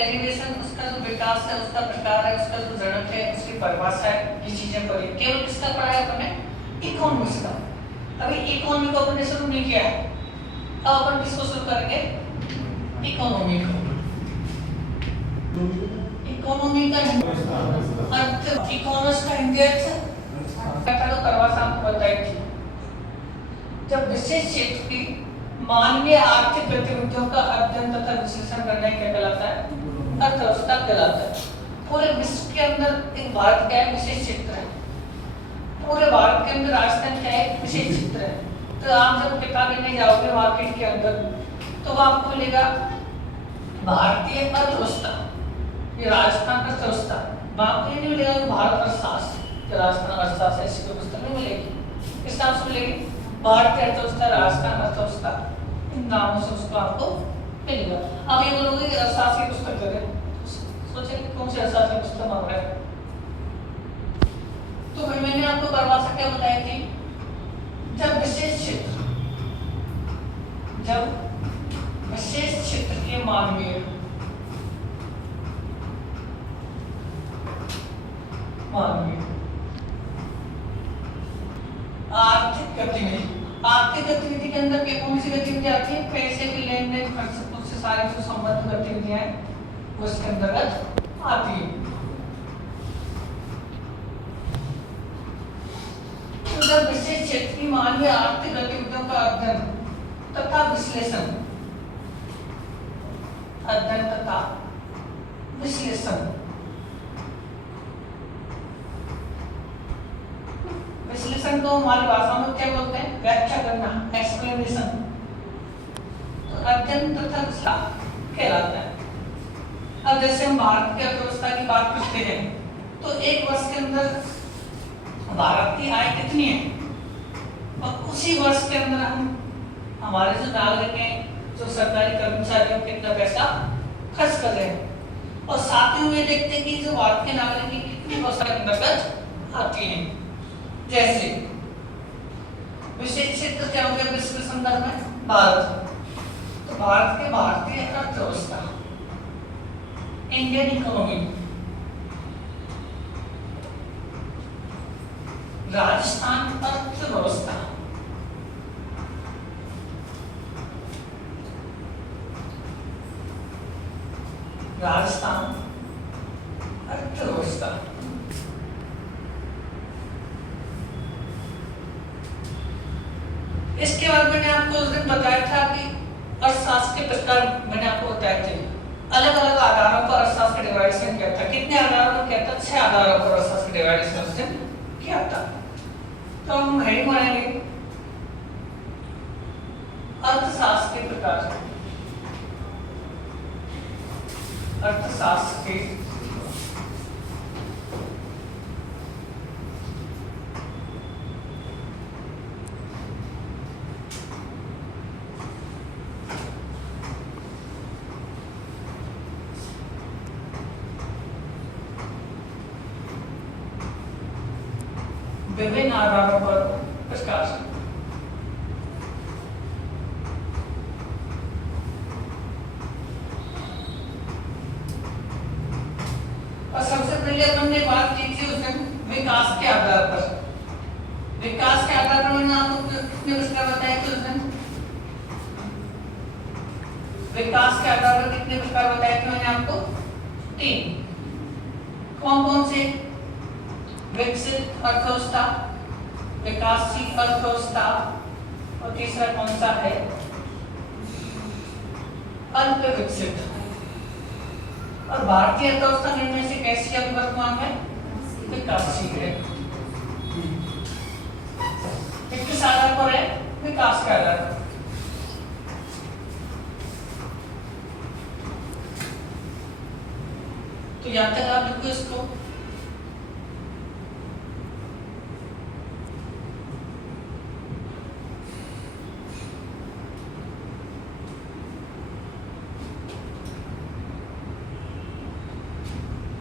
Derivation, उसका जो विकास है, उसका प्रकार है, उसका जो जनक है, उसकी परिभाषा है, ये चीजें पढ़ी। केवल किसका पढ़ा है अपने? इकोनॉमिक्स का। अभी इकोनॉमी को अपने शुरू नहीं किया है, अब अपन किसको शुरू करेंगे? इकोनॉमी को। इकोनॉमी का अर्थ, इकोनॉमिक्स का हिंदी अर्थ तो परिभाषा आपको बताई थी। जब विशेष क्षेत्र की मानवीय आर्थिक गतिविधियों का अध्ययन तथा विश्लेषण करने क्या कहलाता है? अर्थव्यवस्था कहलाता है। पूरे विश्व के अंदर एक भारत का एक विशेष क्षेत्र है, पूरे भारत के अंदर राजस्थान का एक विशेष क्षेत्र है। तो आप जब किताब लेने जाओगे मार्केट के अंदर, तो वो आपको मिलेगा भारतीय अर्थव्यवस्था, ये राजस्थान अर्थव्यवस्था। आपको ये नहीं मिलेगा भारत अर्थशास्त्र, राजस्थान अर्थशास्त्र, ऐसी कोई पुस्तक नहीं मिलेगी। किस नाम से मिलेगी? भारतीय अर्थव्यवस्था, राजस्थान अर्थव्यवस्था, इन नामों से उसको आपको मिलेगा। अब ये बोलोगे कि अर्थशास्त्र की पुस्तक दे रहे, सोचे कौन सी अर्थशास्त्र की पुस्तक मांग रहे हैं? तो मैंने आपको परिभाषा क्या बताई थी? जब विशेष क्षेत्र, जब विशेष क्षेत्र के मानवीय आर्थिक गतिविधि, आर्थिक गतिविधि के अंदर कौन सी गतिविधि आती है? पैसे की लेन देन, खर्च से सारी जो संबद्ध गतिविधियां हैं वो इसके अंतर्गत आती है। तो जब विशेष क्षेत्र की मानवीय आर्थिक गतिविधियों का अध्ययन तथा विश्लेषण, अध्ययन तथा विश्लेषण, विश्लेषण को हमारी भाषा में क्या बोलते हैं? व्याख्या करना, एक्सप्लेनेशन। तो अध्ययन तथा विश्लेषण कहलाता है। अब जैसे हम भारत की अर्थव्यवस्था की बात करते हैं, तो एक वर्ष के अंदर भारत की आय कितनी है, और उसी वर्ष के अंदर हम हमारे जो नागरिक हैं, जो सरकारी कर्मचारी हैं, कितना पैसा खर्च कर रहे हैं, और साथ ही में देखते हैं कि जो भारत के नागरिक की कितनी वस्तुएं के अंतर्गत आती हैं। जैसे विशेष क्षेत्र क्या हो गया विश्व के संदर्भ में? भारत। तो भारत के भारतीय अर्थव्यवस्था, इंडियन इकोनॉमी, राजस्थान अर्थव्यवस्था, राजस्थान अर्थव्यवस्था। इसके बाद मैंने आपको उस दिन बताया था कि अर्थशास्त्र के प्रकार मैंने आपको बताए थे। अलग अलग आधारों पर अर्थशास्त्र का डिवाइडेशन किया था। कितने आधारों पर किया था? 6 आधारों पर अर्थशास्त्र का डिवाइडेशन किया था। तो हम हेडिंग बनाएंगे अर्थशास्त्र के प्रकार, अर्थशास्त्र के विभिन्न आधारों पर प्रकाश। और सबसे पहले अपन ने बात की थी उस दिन विकास के आधार पर। विकास के आधार पर मैंने आपको कितने प्रकार बताए थे उस दिन? विकास के आधार पर कितने प्रकार बताए थे मैंने आपको? 3। कौन कौन से? विकसित अर्थव्यवस्था, विकासशील अर्थव्यवस्था, और तीसरा कौन सा है? अल्प विकसित। और भारतीय अर्थव्यवस्था में से कैसी अभी वर्तमान में? विकासशील है। किस आधार पर है? विकास के आधार पर। तो यहां तक आप लिखो इसको।